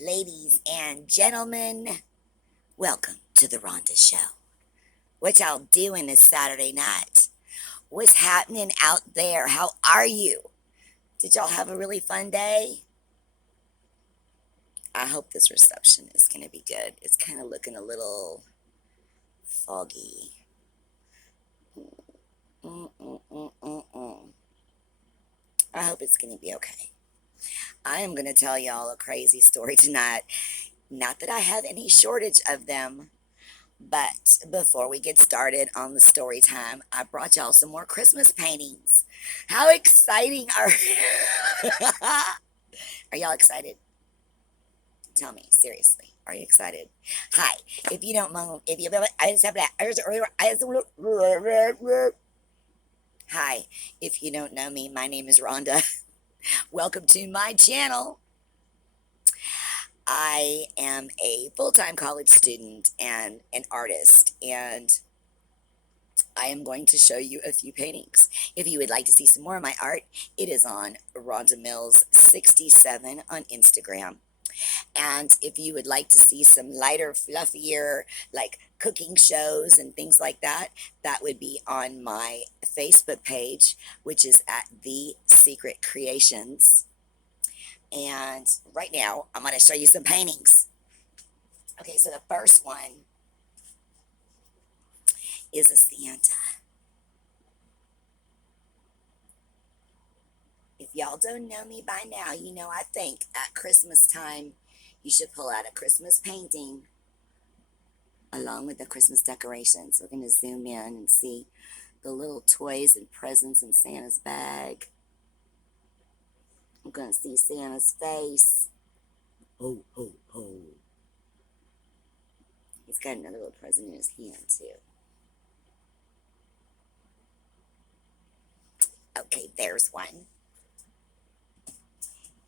Ladies and gentlemen, welcome to the Rhonda Show. What y'all doing this Saturday night? What's happening out there? How are you? Did y'all have a really fun day? I hope this reception is going to be good. It's kind of looking a little foggy. Mm-mm-mm-mm-mm. I hope it's going to be okay. I am going to tell y'all a crazy story tonight. Not that I have any shortage of them. But before we get started on the story time, I brought y'all some more Christmas paintings. How exciting are Are y'all excited? Tell me, seriously. Are you excited? Hi. If you don't mind, if you I just have that. Hi. If you don't know me, my name is Rhonda. Welcome to my channel. I am a full-time college student and an artist, and I am going to show you a few paintings. If you would like to see some more of my art, it is on Rhonda Mills 67 on Instagram. And if you would like to see some lighter, fluffier, like cooking shows and things like that, that would be on my Facebook page, which is at The Secret Creations. And right now, I'm going to show you some paintings. Okay, so the first one is a Santa. If y'all don't know me by now, you know I think at Christmas time you should pull out a Christmas painting along with the Christmas decorations. We're going to zoom in and see the little toys and presents in Santa's bag. I'm going to see Santa's face. Ho, ho, ho. He's got another little present in his hand, too. Okay, there's one.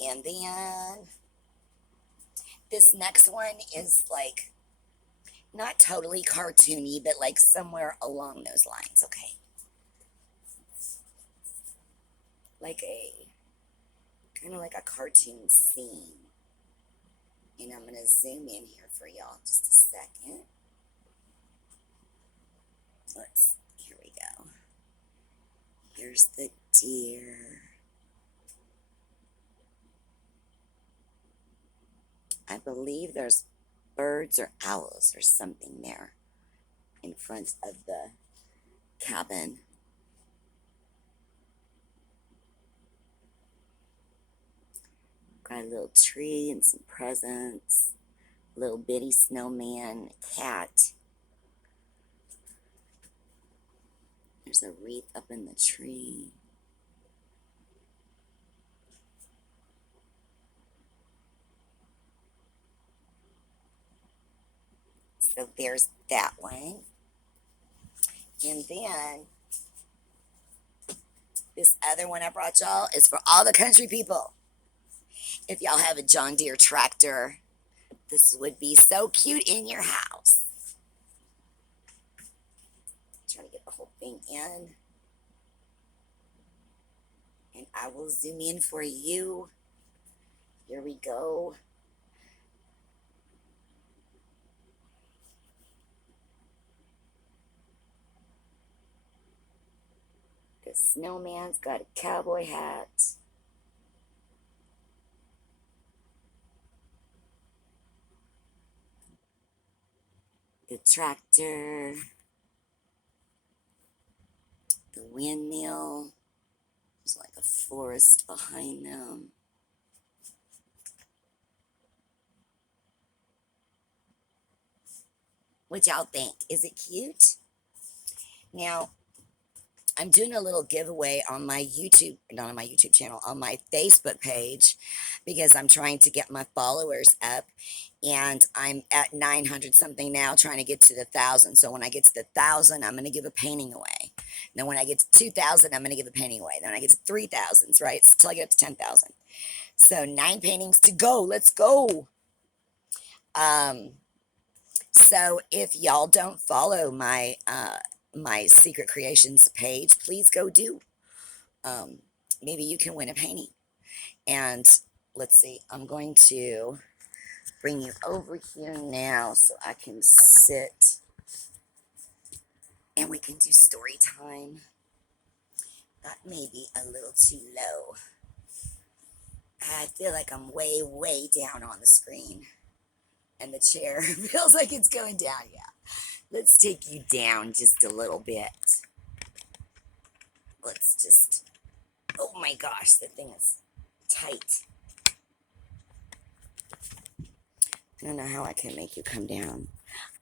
And then this next one is like not totally cartoony, but like somewhere along those lines, okay? Like a kind of like a cartoon scene. And I'm going to zoom in here for y'all just a second. Here we go. Here's the deer. I believe there's birds or owls or something there in front of the cabin. Got a little tree and some presents. Little bitty snowman, cat. There's a wreath up in the tree. So there's that one. And then this other one I brought y'all is for all the country people. If y'all have a John Deere tractor, this would be so cute in your house. Trying to get the whole thing in. And I will zoom in for you. Here we go. The snowman's got a cowboy hat. The tractor. The windmill. There's like a forest behind them. What y'all think? Is it cute? Now, I'm doing a little giveaway on my YouTube, not on my YouTube channel, on my Facebook page, because I'm trying to get my followers up, and I'm at 900 something now, trying to get to the 1,000. So when I get to the 1,000, I'm going to give a painting away. Then when I get to 2,000, I'm going to give a painting away. Then when I get to 3,000, right? Until I get up to 10,000. So 9 paintings to go. Let's go. So if y'all don't follow my Secret Creations page, please go do. Maybe you can win a painting. And let's see, I'm going to bring you over here now so I can sit and we can do story time. That may be a little too low. I feel like I'm way, way down on the screen. And the chair feels like it's going down. Yeah. Let's take you down just a little bit. Let's just. Oh my gosh, the thing is tight. I don't know how I can make you come down.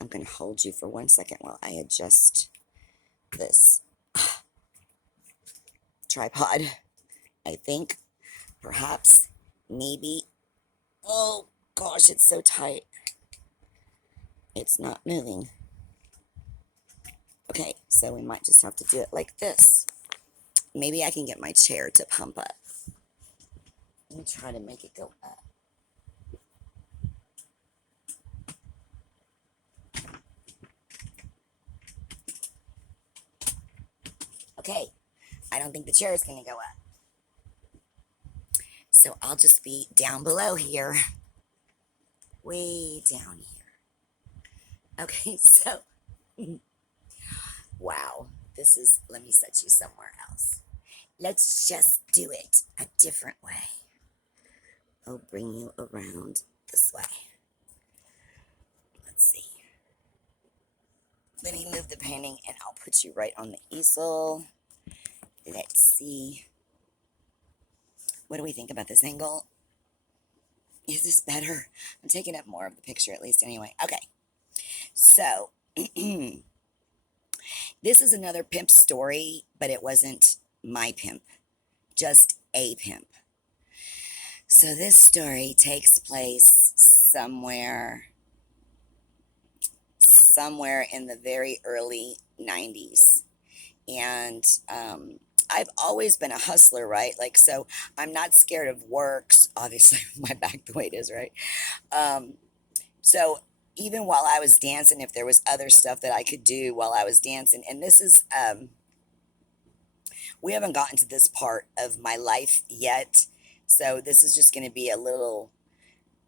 I'm going to hold you for 1 second while I adjust this tripod. I think, perhaps, maybe. Oh gosh, it's so tight. It's not moving. Okay, so we might just have to do it like this. Maybe I can get my chair to pump up. Let me try to make it go up. Okay, I don't think the chair is going to go up. So I'll just be down below here. Way down here. Okay, so, wow, this is, let me set you somewhere else. Let's just do it a different way. I'll bring you around this way. Let's see. Let me move the painting and I'll put you right on the easel. Let's see. What do we think about this angle? Is this better? I'm taking up more of the picture at least anyway. Okay. So, this is another pimp story, but it wasn't my pimp, just a pimp. So this story takes place somewhere in the very early 90s. And I've always been a hustler, right? Like, so I'm not scared of works, obviously, with my back the way it is, right? So even while I was dancing, if there was other stuff that I could do while I was dancing, and this is, we haven't gotten to this part of my life yet. So this is just going to be a little,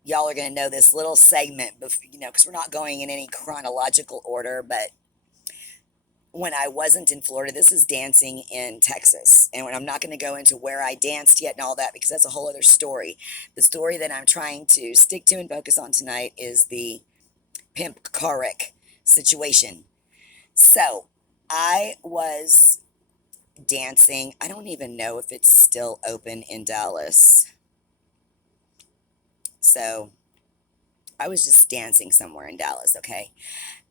y'all are going to know this little segment, you know, because we're not going in any chronological order, but when I wasn't in Florida, this is dancing in Texas. And when I'm not going to go into where I danced yet and all that, because that's a whole other story. The story that I'm trying to stick to and focus on tonight is the pimp car wreck situation. So I was dancing. I don't even know if it's still open in Dallas. So I was just dancing somewhere in Dallas, okay?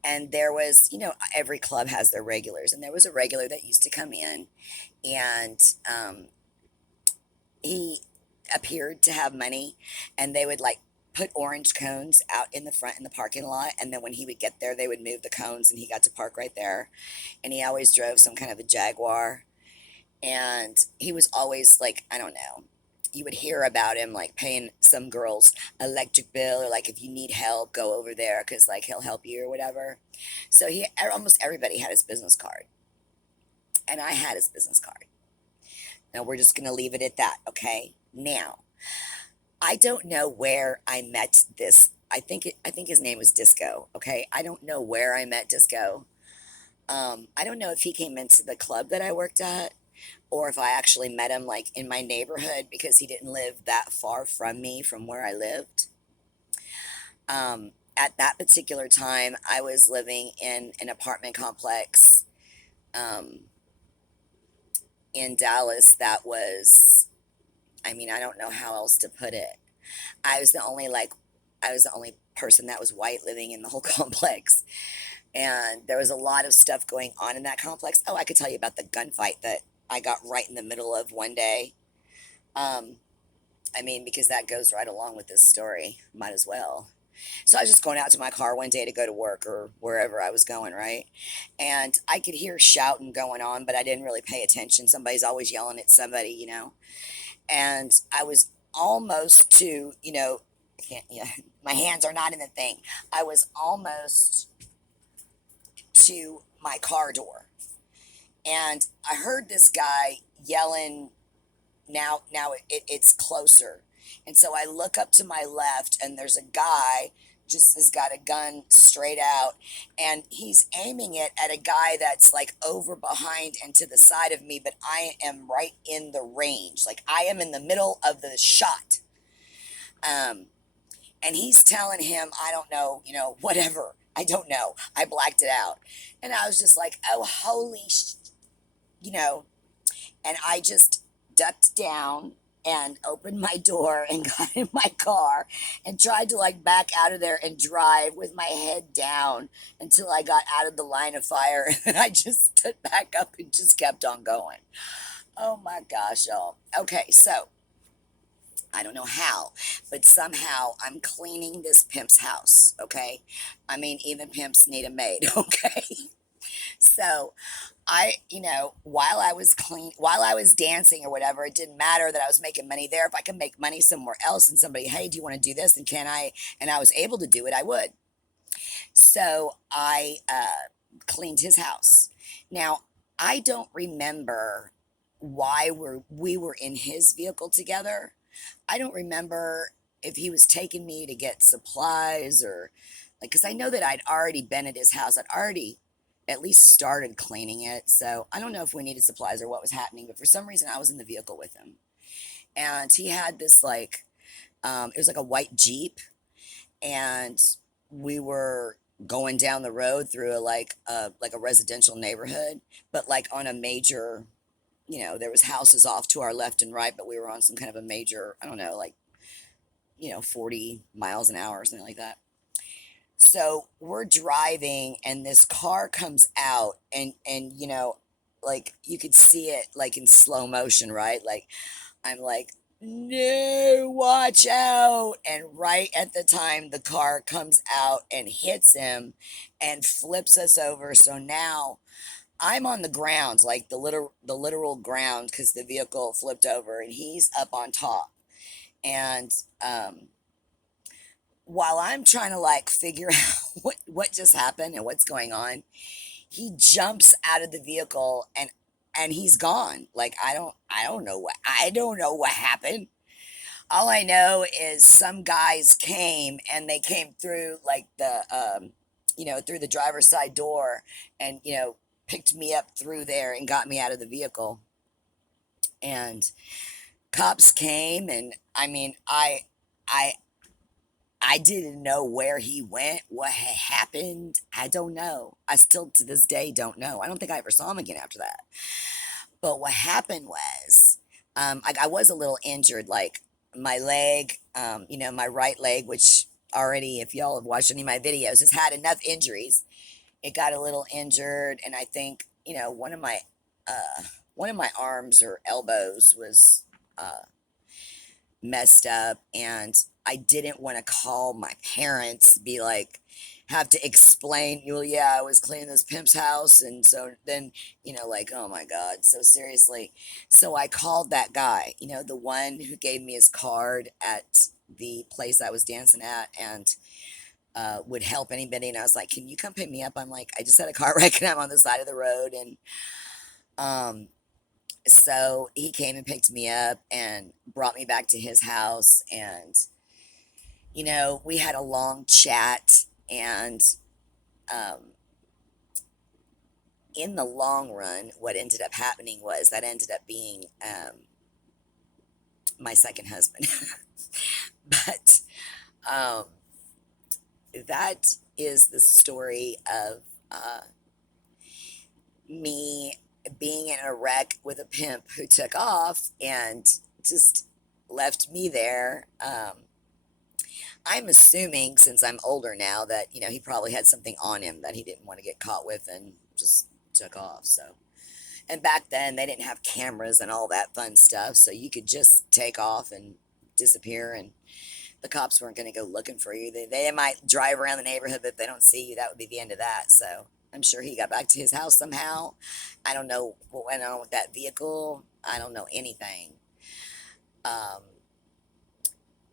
And there was, you know, every club has their regulars, and there was a regular that used to come in, and he appeared to have money, and they would like put orange cones out in the front in the parking lot, and then when he would get there, they would move the cones, and he got to park right there. And he always drove some kind of a Jaguar, and he was always like, I don't know, you would hear about him like paying some girl's electric bill, or like if you need help, go over there because like he'll help you or whatever. So he, almost everybody had his business card, and I had his business card. Now we're just gonna leave it at that, okay? Now I don't know where I met this. I think his name was Disco. Okay, I don't know where I met Disco. I don't know if he came into the club that I worked at, or if I actually met him like in my neighborhood because he didn't live that far from me from where I lived. At that particular time, I was living in an apartment complex um, in Dallas that was, I mean, I don't know how else to put it. I was the only like, I was the only person that was white living in the whole complex. And there was a lot of stuff going on in that complex. Oh, I could tell you about the gunfight that I got right in the middle of one day. Um, I mean, because that goes right along with this story. Might as well. So I was just going out to my car one day to go to work or wherever I was going, right? And I could hear shouting going on, but I didn't really pay attention. Somebody's always yelling at somebody, you know? And I was almost to, you know, I can't, yeah, my hands are not in the thing. I was almost to my car door. And I heard this guy yelling, now it's closer. And so I look up to my left, and there's a guy just has got a gun straight out, and he's aiming it at a guy that's like over behind and to the side of me, but I am right in the range. Like I am in the middle of the shot. Um, and he's telling him, I don't know, whatever. I don't know. I blacked it out. And I was just like, oh, you know, and I just ducked down and opened my door and got in my car and tried to like back out of there and drive with my head down until I got out of the line of fire. And I just stood back up and just kept on going. Oh my gosh, y'all. Okay, so I don't know how, but somehow I'm cleaning this pimp's house. Okay. I mean, even pimps need a maid. Okay. So while I was dancing or whatever, it didn't matter that I was making money there. If I could make money somewhere else and somebody, hey, do you want to do this? And can I? And I was able to do it, I would. So I cleaned his house. Now, I don't remember why we were in his vehicle together. I don't remember if he was taking me to get supplies or like, because I know that I'd already been at his house. I'd already at least started cleaning it. So I don't know if we needed supplies or what was happening, but for some reason I was in the vehicle with him. And he had this like, it was like a white Jeep, and we were going down the road through a residential neighborhood, but like on a major, there was houses off to our left and right, but we were on some kind of a major, I don't know, like 40 miles an hour or something like that. So we're driving, and this car comes out, and like you could see it like in slow motion, right? Like I'm like, no, watch out. And right at the time the car comes out and hits him and flips us over. So now I'm on the ground, like the literal ground, because the vehicle flipped over, and he's up on top. And while I'm trying to like figure out what just happened and what's going on, he jumps out of the vehicle, and he's gone. Like I don't know what happened. All I know is some guys came, and they came through like through the driver's side door, and picked me up through there and got me out of the vehicle. And cops came, and I mean, I I didn't know where he went, what had happened. I don't know. I still to this day don't know. I don't think I ever saw him again after that. But what happened was, I was a little injured, like my leg, my right leg, which already, if y'all have watched any of my videos, has had enough injuries. It got a little injured, and I think one of my arms or elbows was messed up, and I didn't want to call my parents, be like, have to explain, well, yeah, I was cleaning this pimp's house. And so then, like, oh my God, so seriously. So I called that guy, the one who gave me his card at the place I was dancing at, and would help anybody. And I was like, can you come pick me up? I'm like, I just had a car wreck and I'm on the side of the road. And um, so he came and picked me up and brought me back to his house. And, we had a long chat. And um, in the long run, what ended up happening was that ended up being my second husband. But um, that is the story of me being in a wreck with a pimp who took off and just left me there. I'm assuming, since I'm older now, that he probably had something on him that he didn't want to get caught with, and just took off. So, and back then they didn't have cameras and all that fun stuff, so you could just take off and disappear, and the cops weren't going to go looking for you. They might drive around the neighborhood, but if they don't see you, that would be the end of that. So I'm sure he got back to his house somehow. I don't know what went on with that vehicle. I don't know anything. Um,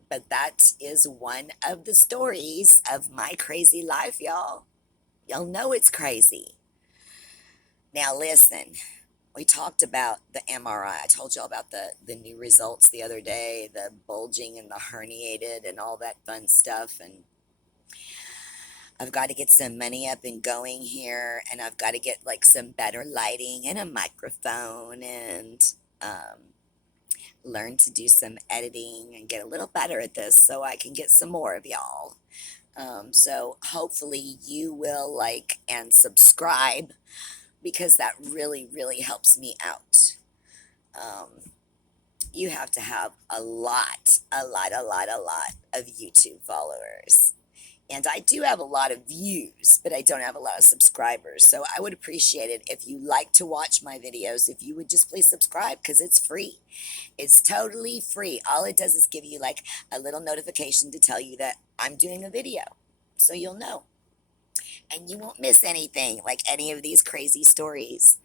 but that is one of the stories of my crazy life, y'all. Y'all know it's crazy. Now, listen, we talked about the MRI. I told y'all about the new results the other day, the bulging and the herniated and all that fun stuff. And I've got to get some money up and going here, and I've got to get like some better lighting and a microphone, and um, learn to do some editing and get a little better at this so I can get some more of y'all. So hopefully you will like and subscribe because that really, really helps me out. Um, you have to have a lot of YouTube followers. And I do have a lot of views, but I don't have a lot of subscribers. So I would appreciate it if you like to watch my videos, if you would just please subscribe because it's free. It's totally free. All it does is give you like a little notification to tell you that I'm doing a video. So you'll know. And you won't miss anything like any of these crazy stories.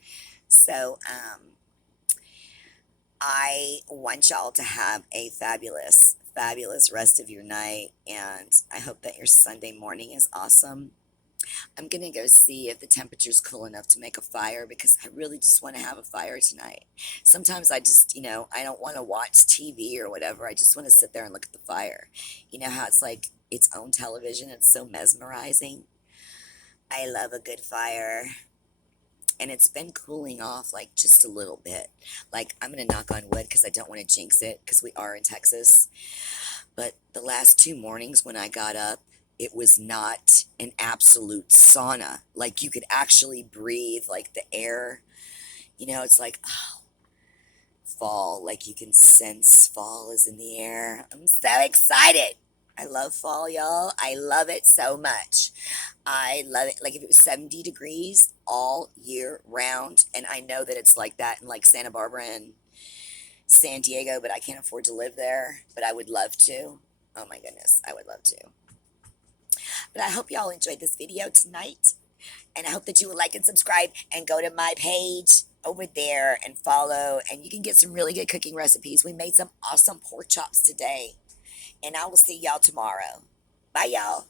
So, I want y'all to have a fabulous, fabulous rest of your night, and I hope that your Sunday morning is awesome. I'm gonna go see if the temperature's cool enough to make a fire because I really just want to have a fire tonight. Sometimes I just, I don't want to watch TV or whatever. I just want to sit there and look at the fire. You know how it's like its own television? It's so mesmerizing. I love a good fire. And it's been cooling off like just a little bit. Like I'm gonna knock on wood because I don't want to jinx it because we are in Texas. But the last 2 mornings when I got up, it was not an absolute sauna. Like you could actually breathe like the air. It's like, oh, fall. Like you can sense fall is in the air. I'm so excited. I love fall, y'all. I love it so much. I love it. Like if it was 70 degrees all year round, and I know that it's like that in like Santa Barbara and San Diego, but I can't afford to live there. But I would love to. Oh my goodness, I would love to. But I hope y'all enjoyed this video tonight, and I hope that you will like and subscribe and go to my page over there and follow, and you can get some really good cooking recipes. We made some awesome pork chops today, and I will see y'all tomorrow. Bye, y'all.